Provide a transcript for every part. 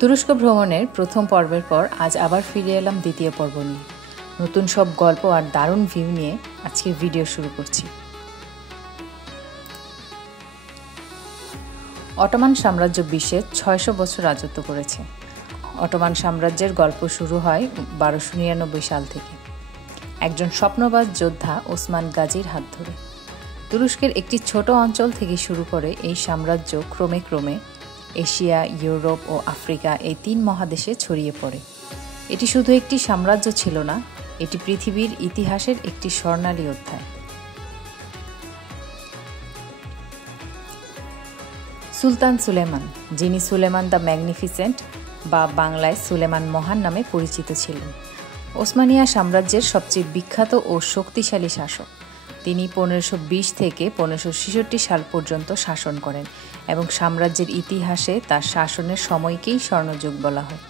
তুরস্ক ভ্রমণের প্রথম পর্বের পর আজ আবার ফিরে এলাম দ্বিতীয় পর্ব নিয়ে। নতুন সব গল্প আর দারুণ ভিউ নিয়ে আজকের ভিডিও শুরু করছি। অটোমান সাম্রাজ্য বিশ্বে ৬০০ বছর রাজত্ব করেছে। অটোমান সাম্রাজ্যের গল্প শুরু হয় ১২৯৯ সাল থেকে একজন স্বপ্নবাজ যোদ্ধা ওসমান গাজীর হাত ধরে। তুরস্কের একটি ছোট অঞ্চল থেকে শুরু করে এই সাম্রাজ্য ক্রমে ক্রমে এশিয়া, ইউরোপ ও আফ্রিকা এই ৩ মহাদেশে ছড়িয়ে পড়ে। এটি শুধু একটি সাম্রাজ্য ছিল না, এটি পৃথিবীর ইতিহাসের একটি স্বর্ণালী অধ্যায়। সুলতান সুলেমান, যিনি সুলেমান দ্য ম্যাগনিফিসেন্ট বা বাংলায় সুলেমান মহান নামে পরিচিত ছিলেন, ওসমানিয়া সাম্রাজ্যের সবচেয়ে বিখ্যাত ও শক্তিশালী শাসক। তিনি ১৫২০ থেকে ১৫৬৬ সাল পর্যন্ত শাসন করেন এবং সাম্রাজ্যের ইতিহাসে তার শাসনের সময়কেই স্বর্ণযুগ বলা হয়।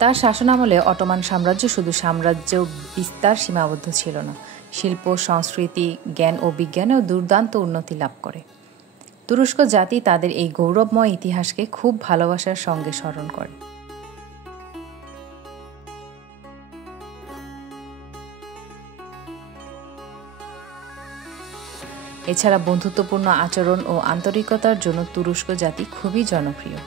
তার শাসনামলে অটোমান সাম্রাজ্য শুধু সাম্রাজ্য বিস্তার সীমাবদ্ধ ছিল না, শিল্প, সংস্কৃতি, জ্ঞান ও বিজ্ঞানেও দুর্দান্ত উন্নতি লাভ করে। তুরস্ক জাতি তাদের এই গৌরবময় ইতিহাসকে খুব ভালোবাসার সঙ্গে স্মরণ করে। এছাড়া বন্ধুত্বপূর্ণ আচরণ ও আন্তরিকতার জন্য তুরস্ক জাতি খুবই জনপ্রিয়।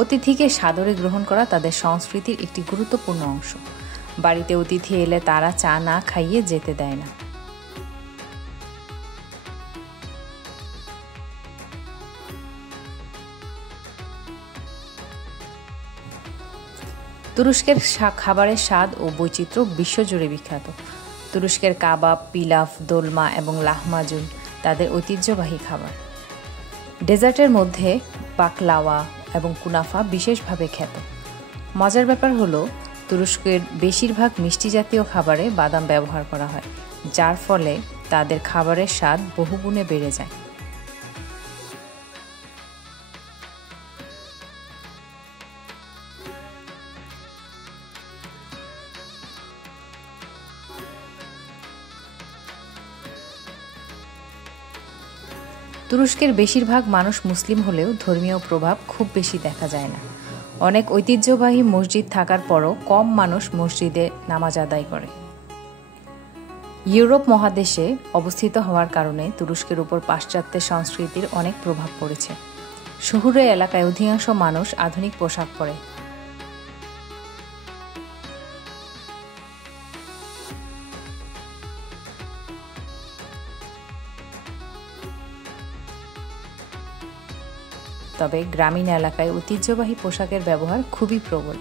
অতিথিকে সাদরে গ্রহণ করা তাদের সংস্কৃতির একটি গুরুত্বপূর্ণ অংশ। বাড়িতে অতিথি এলে তারা চা না খাইয়ে যেতে দেয় না। তুরস্কের খাবারের স্বাদ ও বৈচিত্র্য বিশ্বজুড়ে বিখ্যাত। তুরস্কের কাবাব, পিলাফ, দোলমা এবং লাহমাজুন তাদের ঐতিহ্যবাহী খাবার। ডেজার্টের মধ্যে বাকলাওয়া এবং কুনাফা বিশেষভাবে খ্যাত। মজার ব্যাপার হলো, তুরস্কের বেশিরভাগ মিষ্টি জাতীয় খাবারে বাদাম ব্যবহার করা হয়, যার ফলে তাদের খাবারের স্বাদ বহুগুণে বেড়ে যায়। তুরস্কের বেশিরভাগ মানুষ মুসলিম হলেও ধর্মীয় প্রভাব খুব বেশি দেখা যায় না। অনেক ঐতিহ্যবাহী মসজিদ থাকার পরও কম মানুষ মসজিদে নামাজ আদায় করে। ইউরোপ মহাদেশে অবস্থিত হওয়ার কারণে তুরস্কের উপর পাশ্চাত্যের সংস্কৃতির অনেক প্রভাব পড়েছে। শহুরে এলাকায় অধিকাংশ মানুষ আধুনিক পোশাক পরে। তবে গ্রামীণ এলাকায় ঐতিহ্যবাহী পোশাকের ব্যবহার খুবই প্রবল।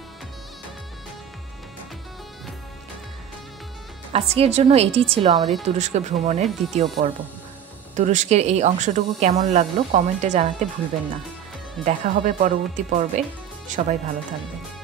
আজকের জন্য এটি ছিল আমাদের তুরস্ক ভ্রমণের দ্বিতীয় পর্ব। তুরস্কের এই অংশটুকু কেমন লাগলো কমেন্টে জানাতে ভুলবেন না। দেখা হবে পরবর্তী পর্বে। সবাই ভালো থাকবেন।